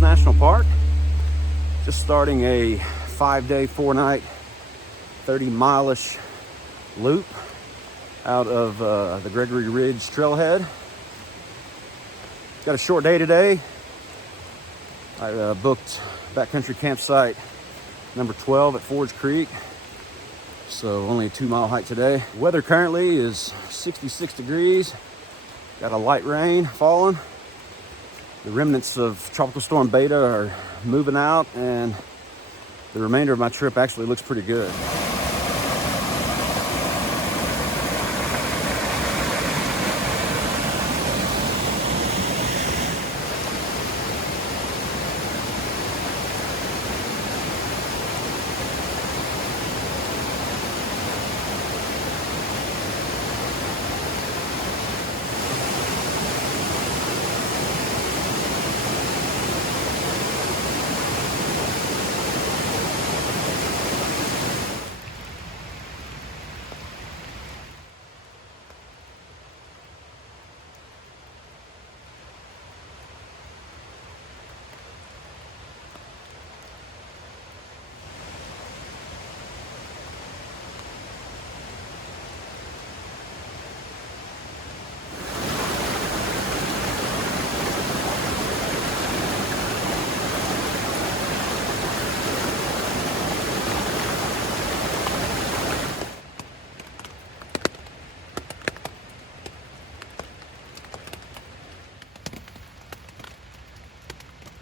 Mountains National Park. Just starting a 5-day, 4-night, 30-mile-ish loop out of the Gregory Ridge trailhead. Got a short day today. I booked backcountry campsite number 12 at Forge Creek. So only a 2-mile hike today. Weather currently is 66 degrees. Got a light rain falling. The remnants of Tropical Storm Beta are moving out, and the remainder of my trip actually looks pretty good.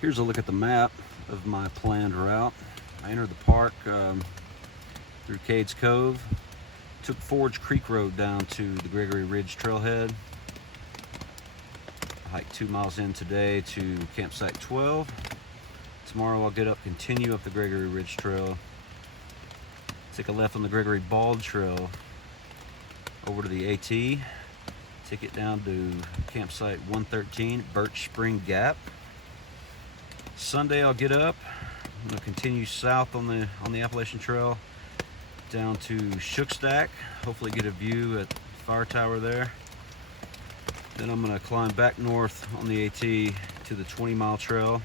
Here's a look at the map of my planned route. I entered the park through Cades Cove, took Forge Creek Road down to the Gregory Ridge trailhead. I hiked 2 miles in today to campsite 12. Tomorrow I'll get up, continue up the Gregory Ridge Trail, take a left on the Gregory Bald Trail over to the AT, take it down to campsite 113, Birch Spring Gap. Sunday I'll get up, I'm going to continue south on the Appalachian Trail down to Shuckstack, hopefully get a view at the fire tower there. Then I'm going to climb back north on the AT to the 20-mile trail,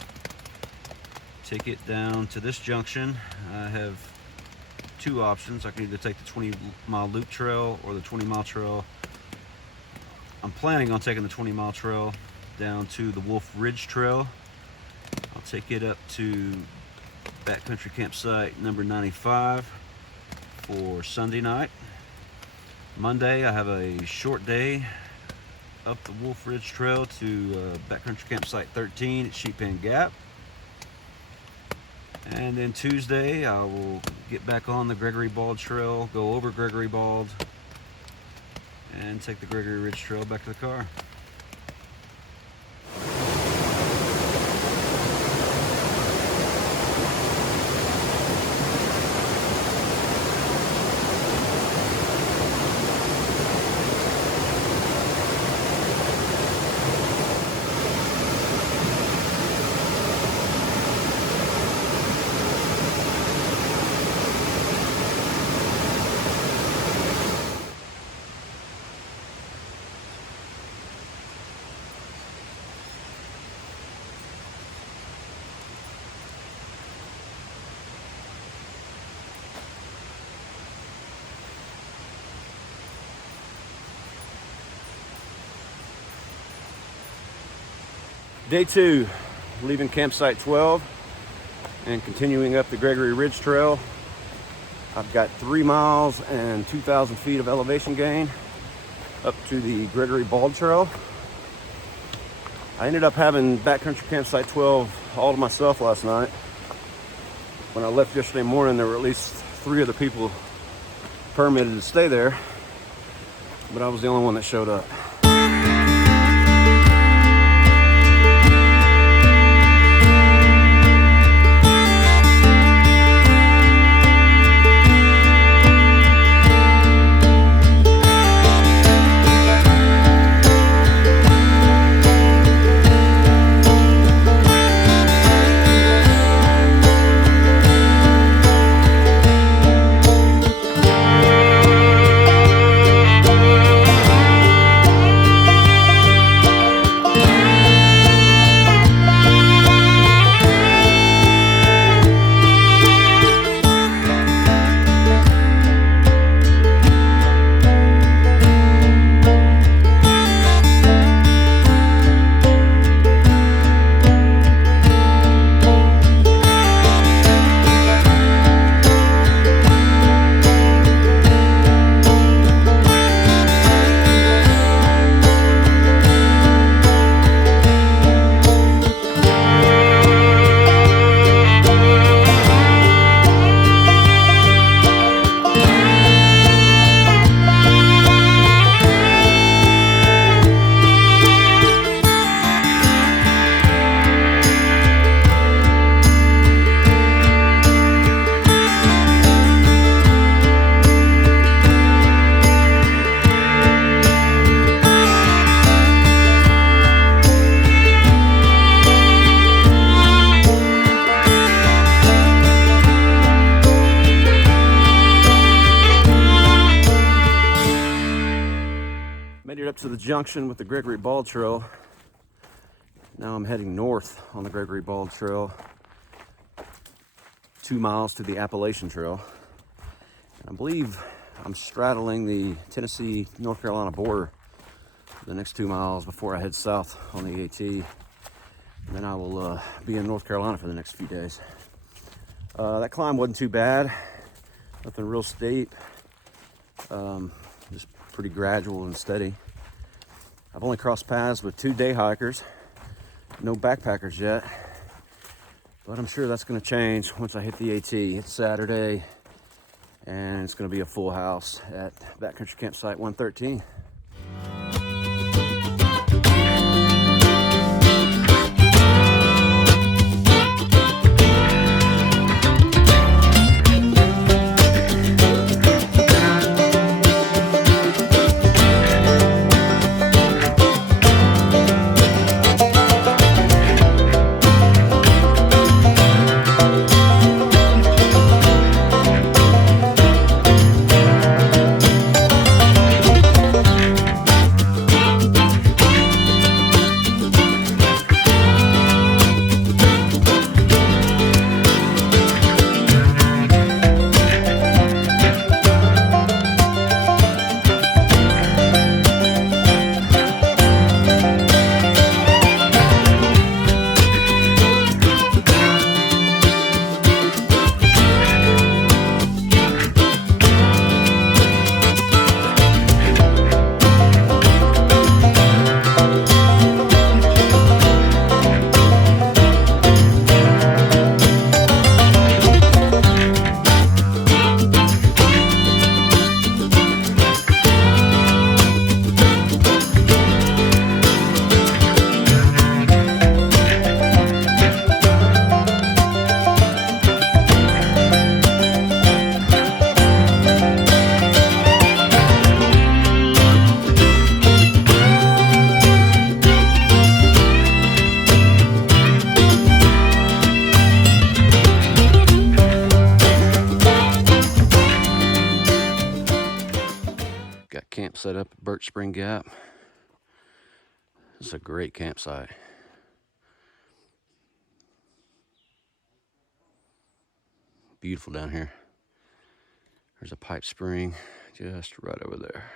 take it down to this junction. I have 2 options. I can either take the 20-mile loop trail or the 20-mile trail. I'm planning on taking the 20-mile trail down to the Wolf Ridge Trail. I'll take it up to backcountry campsite number 95 for Sunday night. Monday I have a short day up the Wolf Ridge Trail to backcountry campsite 13 at Sheep Pen Gap. And then Tuesday I will get back on the Gregory Bald Trail, go over Gregory Bald, and take the Gregory Ridge Trail back to the car. Day 2, leaving campsite 12 and continuing up the Gregory Ridge Trail. I've got 3 miles and 2,000 feet of elevation gain up to the Gregory Bald Trail. I ended up having backcountry campsite 12 all to myself last night. When I left yesterday morning, there were at least 3 other people permitted to stay there, but I was the only one that showed up. junction with the Gregory Bald Trail. Now I'm heading north on the Gregory Bald Trail, 2 miles to the Appalachian Trail. And I believe I'm straddling the Tennessee-North Carolina border for the next 2 miles before I head south on the AT. And then I will be in North Carolina for the next few days. That climb wasn't too bad, nothing real steep, just pretty gradual and steady. I've only crossed paths with 2 day hikers, no backpackers yet, but I'm sure that's going to change once I hit the AT. It's Saturday, and it's going to be a full house at Backcountry Campsite 113. Got camp set up at Birch Spring Gap. This is a great campsite. Beautiful down here. There's a pipe spring just right over there.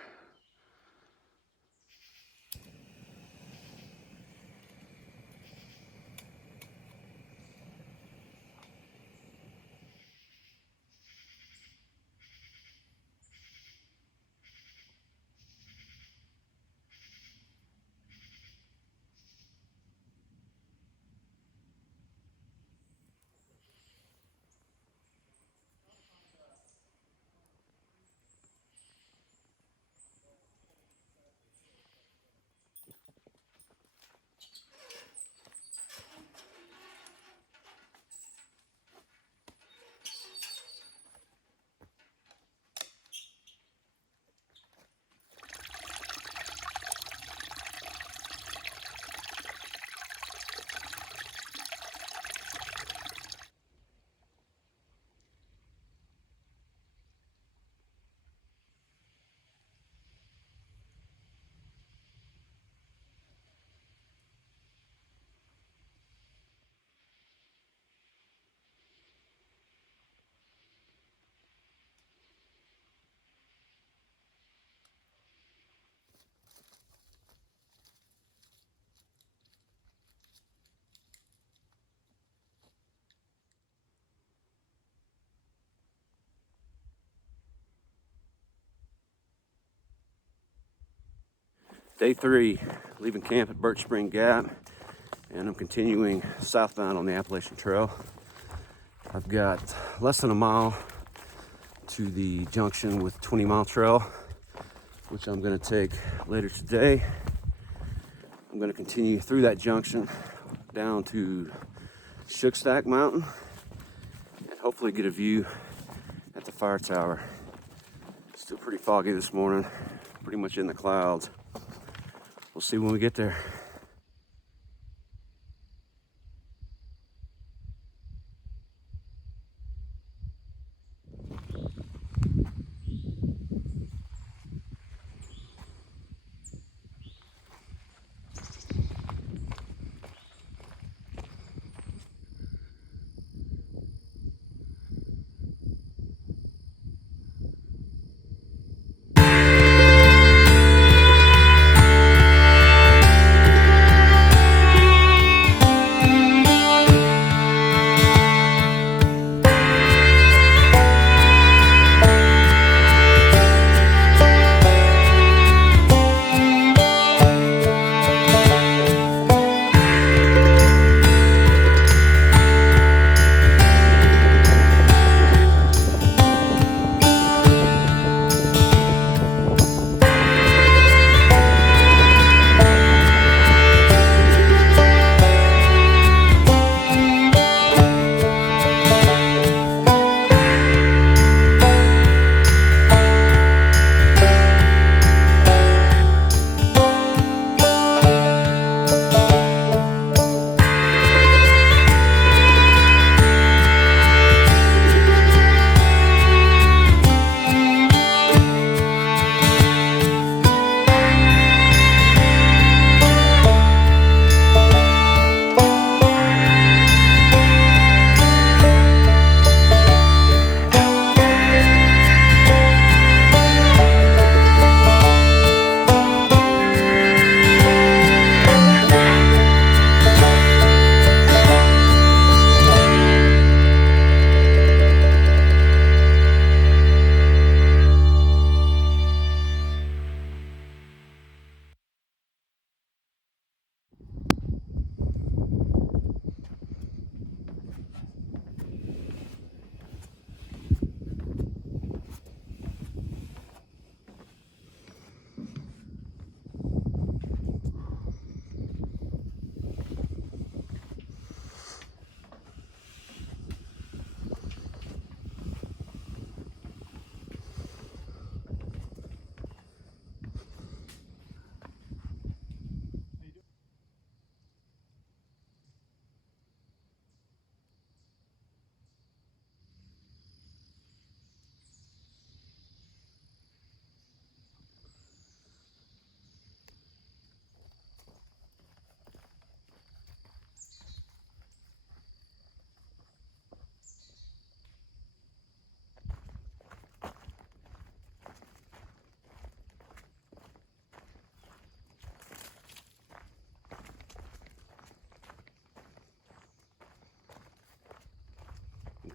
Day 3, leaving camp at Birch Spring Gap, and I'm continuing southbound on the Appalachian Trail. I've got less than a mile to the junction with 20 Mile Trail, which I'm going to take later today. I'm going to continue through that junction down to Shuckstack Mountain and hopefully get a view at the fire tower. It's still pretty foggy this morning, pretty much in the clouds. We'll see when we get there.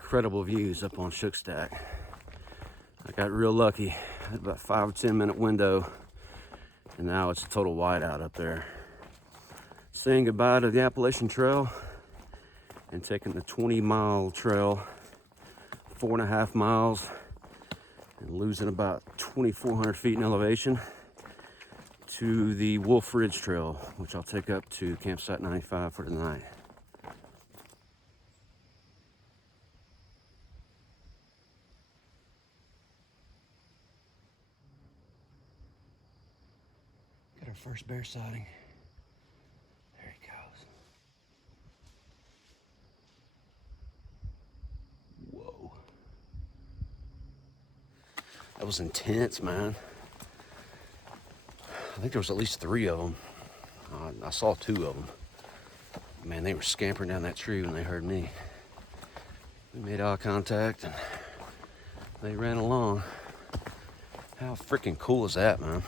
incredible views up on Shuckstack. I got real lucky. I had about a 5 or 10 minute window, and now it's a total whiteout up there. Saying goodbye to the Appalachian Trail and taking the 20-mile trail, 4.5 miles, and losing about 2,400 feet in elevation to the Wolf Ridge Trail, which I'll take up to campsite 95 for the night. Got our first bear sighting. There he goes. Whoa. That was intense, man. I think there was at least 3 of them. I saw 2 of them. Man, they were scampering down that tree when they heard me. We made eye contact and they ran along. How freaking cool is that, man?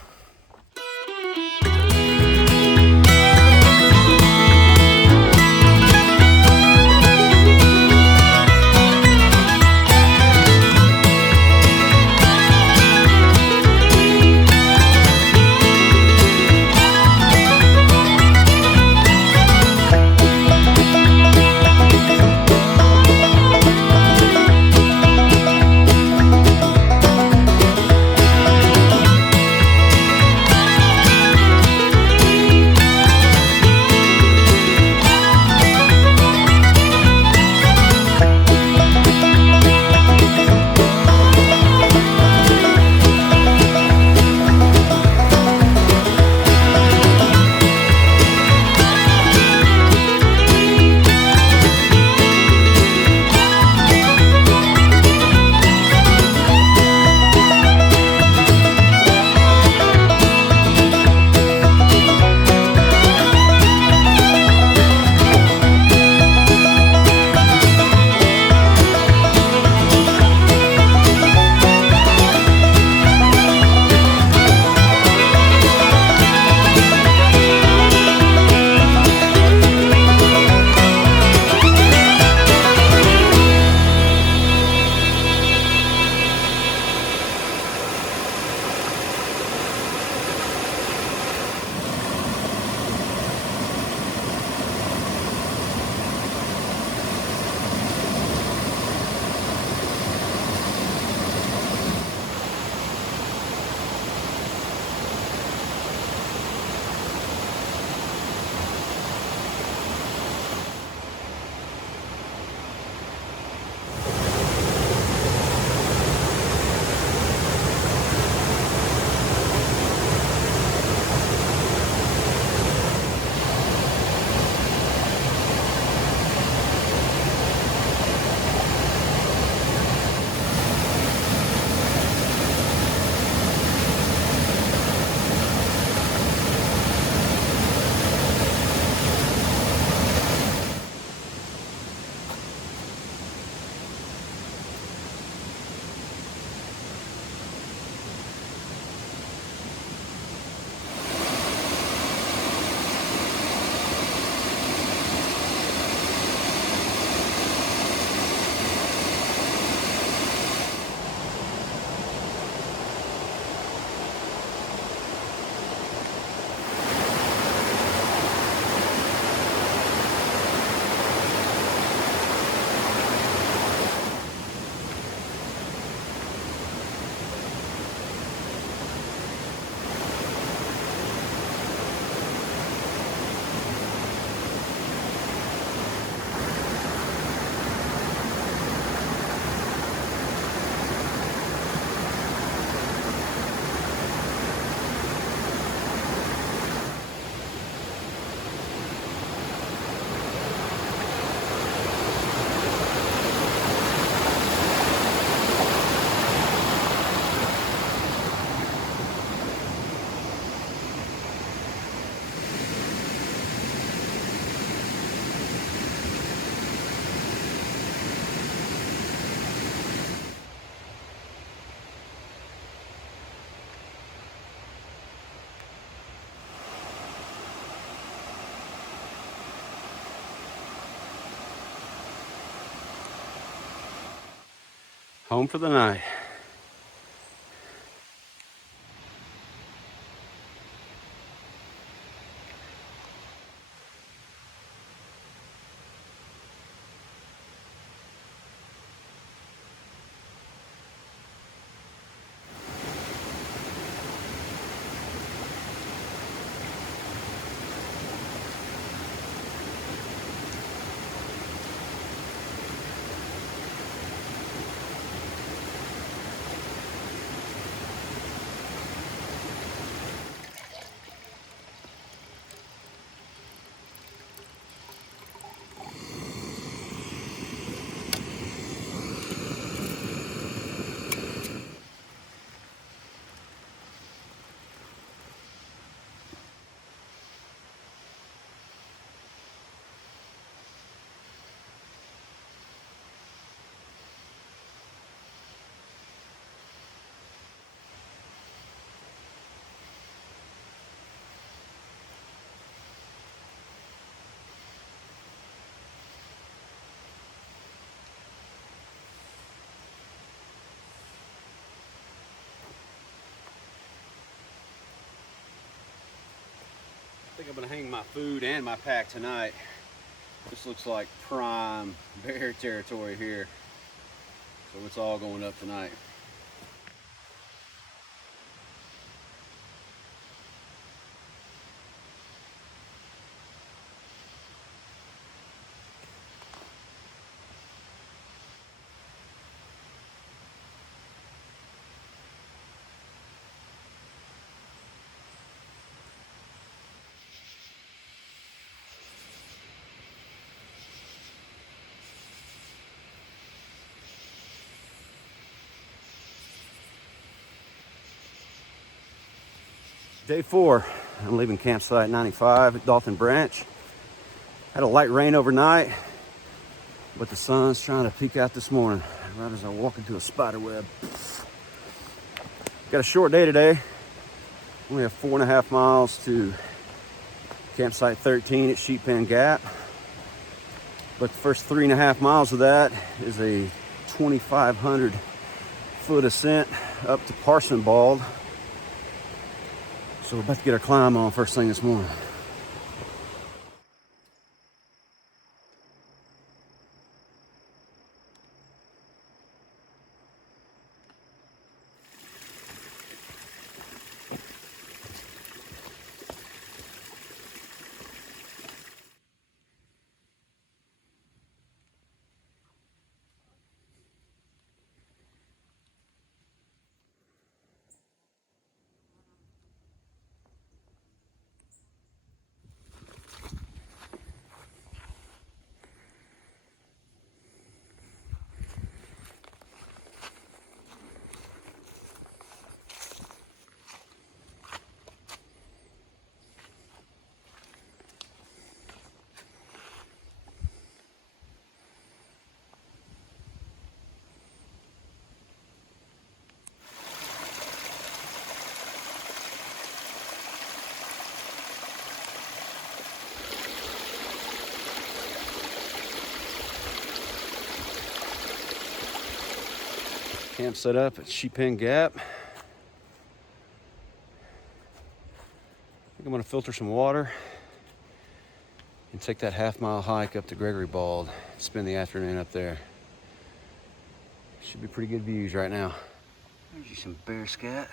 Home for the night. I think I'm gonna hang my food and my pack tonight. This looks like prime bear territory here. So it's all going up tonight. Day 4, I'm leaving campsite 95 at Dalton Branch. Had a light rain overnight, but the sun's trying to peek out this morning, right as I walk into a spider web. Got a short day today. Only have 4.5 miles to campsite 13 at Sheep Pen Gap. But the first 3.5 miles of that is a 2,500 foot ascent up to Parson Bald. So we're about to get our climb on first thing this morning. Camp set up at Sheep Pen Gap. I think I'm gonna filter some water and take that 1/2 mile hike up to Gregory Bald. Spend the afternoon up there. Should be pretty good views right now. There's you some bear scat.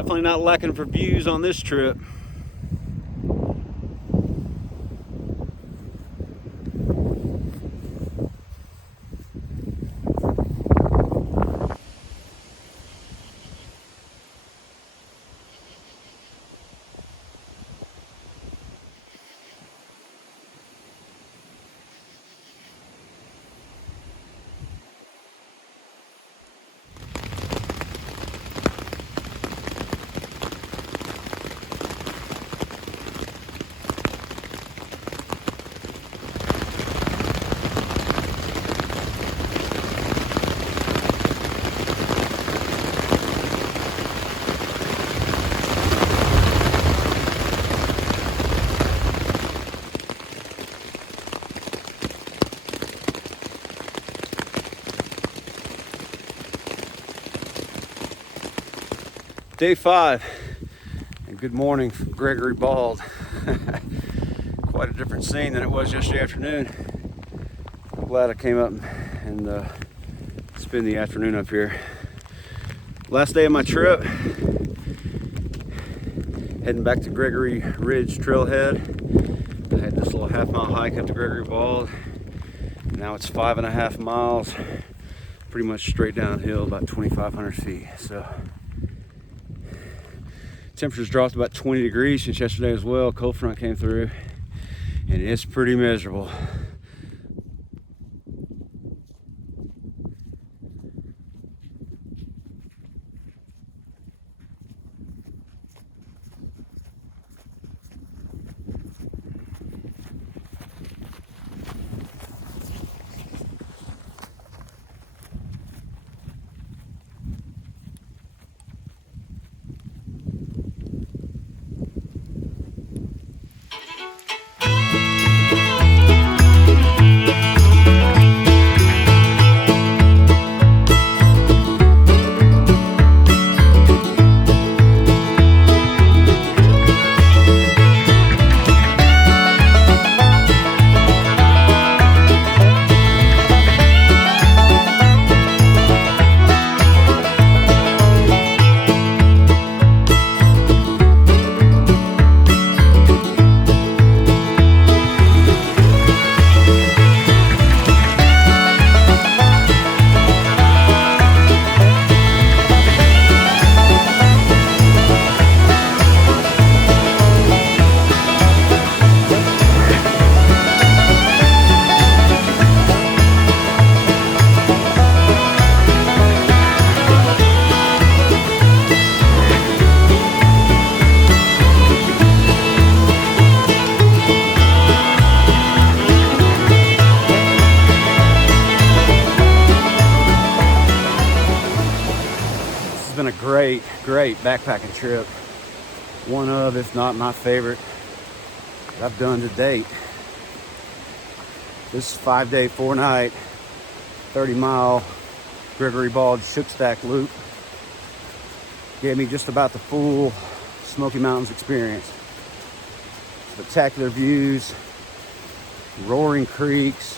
Definitely not lacking for views on this trip. Day 5, and good morning from Gregory Bald. Quite a different scene than it was yesterday afternoon. I'm glad I came up and spend the afternoon up here. Last day of my trip, heading back to Gregory Ridge Trailhead. I had this little half-mile hike up to Gregory Bald. Now it's 5.5 miles, pretty much straight downhill, about 2,500 feet. So temperature's dropped about 20 degrees since yesterday as well. Cold front came through and it's pretty miserable. Great backpacking trip. One of, if not my favorite, that I've done to date. This 5-day, 4-night, 30-mile Gregory Bald-Shuckstack loop gave me just about the full Smoky Mountains experience. Spectacular views, roaring creeks,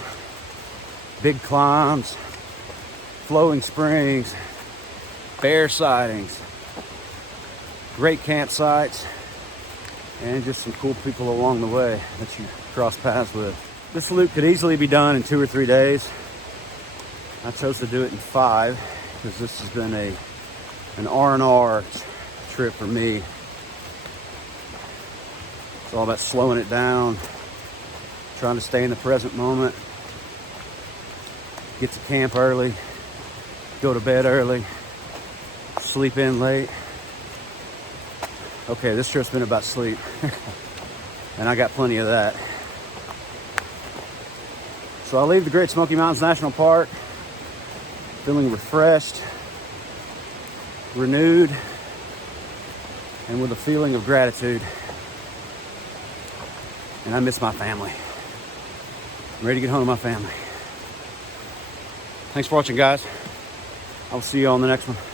big climbs, flowing springs, bear sightings, great campsites, and just some cool people along the way that you cross paths with. This loop could easily be done in 2 or 3 days. I chose to do it in 5 because this has been an R&R trip for me. It's all about slowing it down, trying to stay in the present moment, get to camp early, go to bed early, sleep in late. Okay, this trip's been about sleep, and I got plenty of that. So I leave the Great Smoky Mountains National Park feeling refreshed, renewed, and with a feeling of gratitude. And I miss my family. I'm ready to get home to my family. Thanks for watching, guys. I'll see you on the next one.